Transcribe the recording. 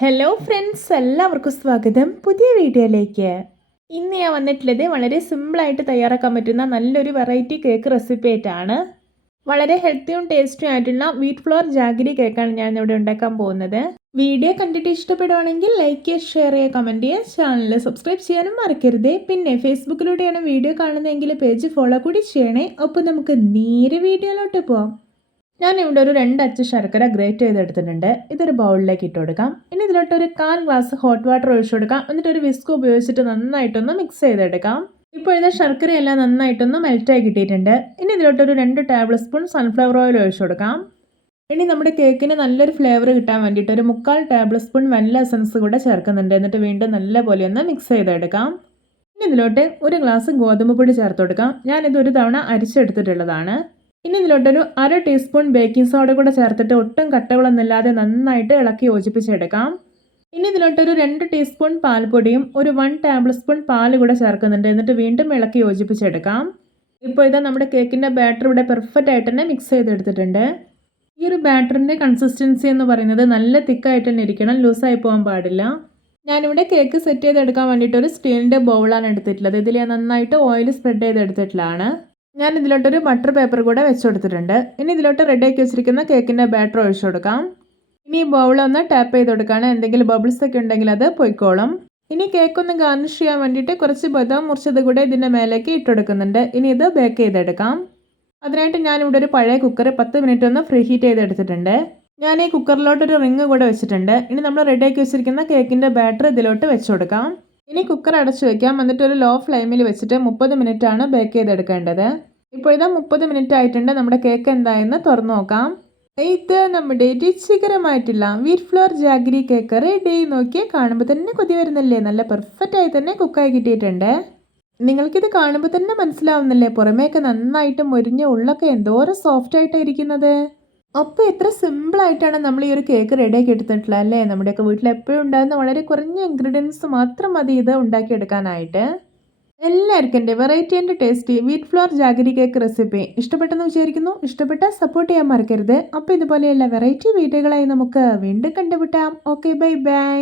Hello friends എല്ലാവർക്കും സ്വാഗതം പുതിയ വീഡിയോയിലേക്ക്. ഇന്ന് ഞാൻ വന്നിട്ടുള്ളത് വളരെ സിമ്പിളായിട്ട് തയ്യാറാക്കാൻ പറ്റുന്ന നല്ലൊരു വെറൈറ്റി കേക്ക് റെസിപ്പി ആയിട്ടാണ്. വളരെ ഹെൽത്തിയും ടേസ്റ്റിയും ആയിട്ടുള്ള വീറ്റ് ഫ്ലോർ ജാഗിരി കേക്കാണ് ഞാൻ ഇവിടെ ഉണ്ടാക്കാൻ പോകുന്നത്. വീഡിയോ കണ്ടിട്ട് ഇഷ്ടപ്പെടുവാണെങ്കിൽ ലൈക്ക് ചെയ്യുക ഷെയർ ചെയ്യുക കമന്റ് ചെയ്യുക. ചാനൽ സബ്സ്ക്രൈബ് ചെയ്യാനും മറക്കരുത്. പിന്നെ ഫേസ്ബുക്കിലൂടെയാണ് വീഡിയോ കാണുന്നതെങ്കിൽ പേജ് ഫോളോ കൂടി ചെയ്യണേ. ഒപ്പം നമുക്ക് നേരെ വീഡിയോയിലോട്ട് പോവാം. ഞാൻ ഇവിടെ ഒരു രണ്ട് അച്ച് ശർക്കര ഗ്രേറ്റ് ചെയ്തെടുത്തിട്ടുണ്ട്. ഇതൊരു ബൗളിലേക്ക് ഇട്ട് കൊടുക്കാം. ഇനി ഇതിലോട്ട് ഒരു കാൽ ഗ്ലാസ് ഹോട്ട് വാട്ടർ ഒഴിച്ചു കൊടുക്കാം. എന്നിട്ട് ഒരു വിസ്ക് ഉപയോഗിച്ചിട്ട് നന്നായിട്ടൊന്ന് മിക്സ് ചെയ്തെടുക്കാം. ഇപ്പോൾ ഇത് ശർക്കരയെല്ലാം നന്നായിട്ടൊന്ന് മെൽറ്റായി കിട്ടിയിട്ടുണ്ട്. ഇനി ഇതിലോട്ട് ഒരു രണ്ട് ടേബിൾ സ്പൂൺ സൺഫ്ലവർ ഓയിൽ ഒഴിച്ചു കൊടുക്കാം. ഇനി നമ്മുടെ കേക്കിന് നല്ലൊരു ഫ്ലേവർ കിട്ടാൻ വേണ്ടിയിട്ട് ഒരു മുക്കാൽ ടേബിൾ സ്പൂൺ വെല്ല എസൻസ് കൂടെ ചേർക്കുന്നുണ്ട്. എന്നിട്ട് വീണ്ടും നല്ലപോലെ ഒന്ന് മിക്സ് ചെയ്തെടുക്കാം. ഇനി ഇതിലോട്ട് ഒരു ഗ്ലാസ് ഗോതമ്പ് പൊടി ചേർത്ത് കൊടുക്കാം. ഞാനിത് ഒരു തവണ അരിച്ചെടുത്തിട്ടുള്ളതാണ്. ഇനി ഇതിലോട്ടൊരു അര ടീസ്പൂൺ ബേക്കിംഗ് സോഡ കൂടെ ചേർത്തിട്ട് ഒട്ടും കട്ടകളൊന്നുമില്ലാതെ നന്നായിട്ട് ഇളക്കി യോജിപ്പിച്ചെടുക്കാം. ഇനി ഇതിലോട്ടൊരു രണ്ട് ടീസ്പൂൺ പാൽപ്പൊടിയും ഒരു വൺ ടേബിൾ സ്പൂൺ പാൽ കൂടെ ചേർക്കുന്നുണ്ട്. എന്നിട്ട് വീണ്ടും ഇളക്കി യോജിപ്പിച്ചെടുക്കാം. ഇപ്പോൾ ഇതാ നമ്മുടെ കേക്കിന്റെ ബാറ്റർ ഇവിടെ പെർഫെക്റ്റ് ആയിട്ട് തന്നെ മിക്സ് ചെയ്തെടുത്തിട്ടുണ്ട്. ഈ ഒരു ബാറ്ററിന്റെ കൺസിസ്റ്റൻസി എന്ന് പറയുന്നത് നല്ല തിക്കായിട്ട് തന്നെ ഇരിക്കണം. ലൂസായി പോകാൻ പാടില്ല. ഞാനിവിടെ കേക്ക് സെറ്റ് ചെയ്തെടുക്കാൻ വേണ്ടിയിട്ട് ഒരു സ്റ്റീലിന്റെ ബൗളാണ് എടുത്തിട്ടുള്ളത്. ഇതിൽ ഞാൻ നന്നായിട്ട് ഓയിൽ സ്പ്രെഡ് ചെയ്തെടുത്തിട്ടുള്ളതാണ്. ഞാൻ ഇതിലോട്ടൊരു ബട്ടർ പേപ്പർ കൂടെ വെച്ച് കൊടുത്തിട്ടുണ്ട് ഇനി ഇതിലോട്ട് റെഡിയാക്കി വെച്ചിരിക്കുന്ന കേക്കിന്റെ ബാറ്റർ ഒഴിച്ചു കൊടുക്കാം. ഇനി ഈ ഒന്ന് ടാപ്പ് ചെയ്ത് കൊടുക്കുകയാണ് എന്തെങ്കിലും ബബിൾസ് ഒക്കെ ഉണ്ടെങ്കിൽ അത് പൊയ്ക്കോളും. ഇനി കേക്ക് ഒന്ന് ഗാർണിഷ് ചെയ്യാൻ വേണ്ടിയിട്ട് കുറച്ച് ബദാം മുറിച്ചത് കൂടെ ഇതിന്റെ മേലേക്ക് ഇട്ടെടുക്കുന്നുണ്ട് ഇനി ഇത് ബേക്ക് ചെയ്തെടുക്കാം. അതിനായിട്ട് ഞാനിവിടെ ഒരു പഴയ കുക്കർ പത്ത് മിനിറ്റ് ഒന്ന് ഫ്രീ ഹീറ്റ് ചെയ്തെടുത്തിട്ടുണ്ട് ഞാൻ ഈ കുക്കറിലോട്ടൊരു റിങ് കൂടെ വെച്ചിട്ടുണ്ട്. ഇനി നമ്മൾ റെഡിയാക്കി വെച്ചിരിക്കുന്ന കേക്കിന്റെ ബാറ്റർ ഇതിലോട്ട് വെച്ച് കൊടുക്കാം. ഇനി കുക്കർ അടച്ചു വെക്കാം. എന്നിട്ട് ഒരു ലോ ഫ്ലെയിമിൽ വെച്ചിട്ട് മുപ്പത് മിനിറ്റ് ആണ് ബേക്ക് ചെയ്തെടുക്കേണ്ടത്. ഇപ്പോഴിതാ മുപ്പത് മിനിറ്റ് ആയിട്ടുണ്ട്. നമ്മുടെ കേക്ക് എന്തായെന്ന് തുറന്നു നോക്കാം. ഇത് നമ്മുടെ രുചികരമായിട്ടുള്ള wheat flour jaggery cake ready നോക്കി കാണുമ്പോൾ തന്നെ കൊതി വരുന്നില്ലേ? നല്ല പെർഫെക്റ്റ് ആയി തന്നെ കുക്കായി കിട്ടിയിട്ടുണ്ട്. നിങ്ങൾക്കിത് കാണുമ്പോൾ തന്നെ മനസ്സിലാവുന്നില്ലേ? പുറമേയൊക്കെ നന്നായിട്ട് മുരിഞ്ഞ ഉള്ളൊക്കെ എന്തോരം സോഫ്റ്റ് ആയിട്ടാണ് ഇരിക്കുന്നത്. അപ്പോൾ എത്ര സിമ്പിളായിട്ടാണ് നമ്മൾ ഈ ഒരു കേക്ക് റെഡിയാക്കി എടുത്തിട്ടുള്ളത് അല്ലേ? നമ്മുടെയൊക്കെ വീട്ടിൽ എപ്പോഴും ഉണ്ടാകുന്ന വളരെ കുറഞ്ഞ ഇൻഗ്രീഡിയൻസ് മാത്രം മതി ഇത് ഉണ്ടാക്കിയെടുക്കാനായിട്ട് എല്ലാവർക്കും എന്റെ variety and tasty wheat flour jaggery cake recipe ഇഷ്ടപ്പെട്ടെന്ന് വിചാരിക്കുന്നു. ഇഷ്ടപ്പെട്ട സപ്പോർട്ട് ചെയ്യാൻ മറക്കരുത്. അപ്പോൾ ഇതുപോലെയുള്ള വെറൈറ്റി വീഡിയോകളായി നമുക്ക് വീണ്ടും കണ്ടുപിട്ടാം ഓക്കെ ബൈ ബൈ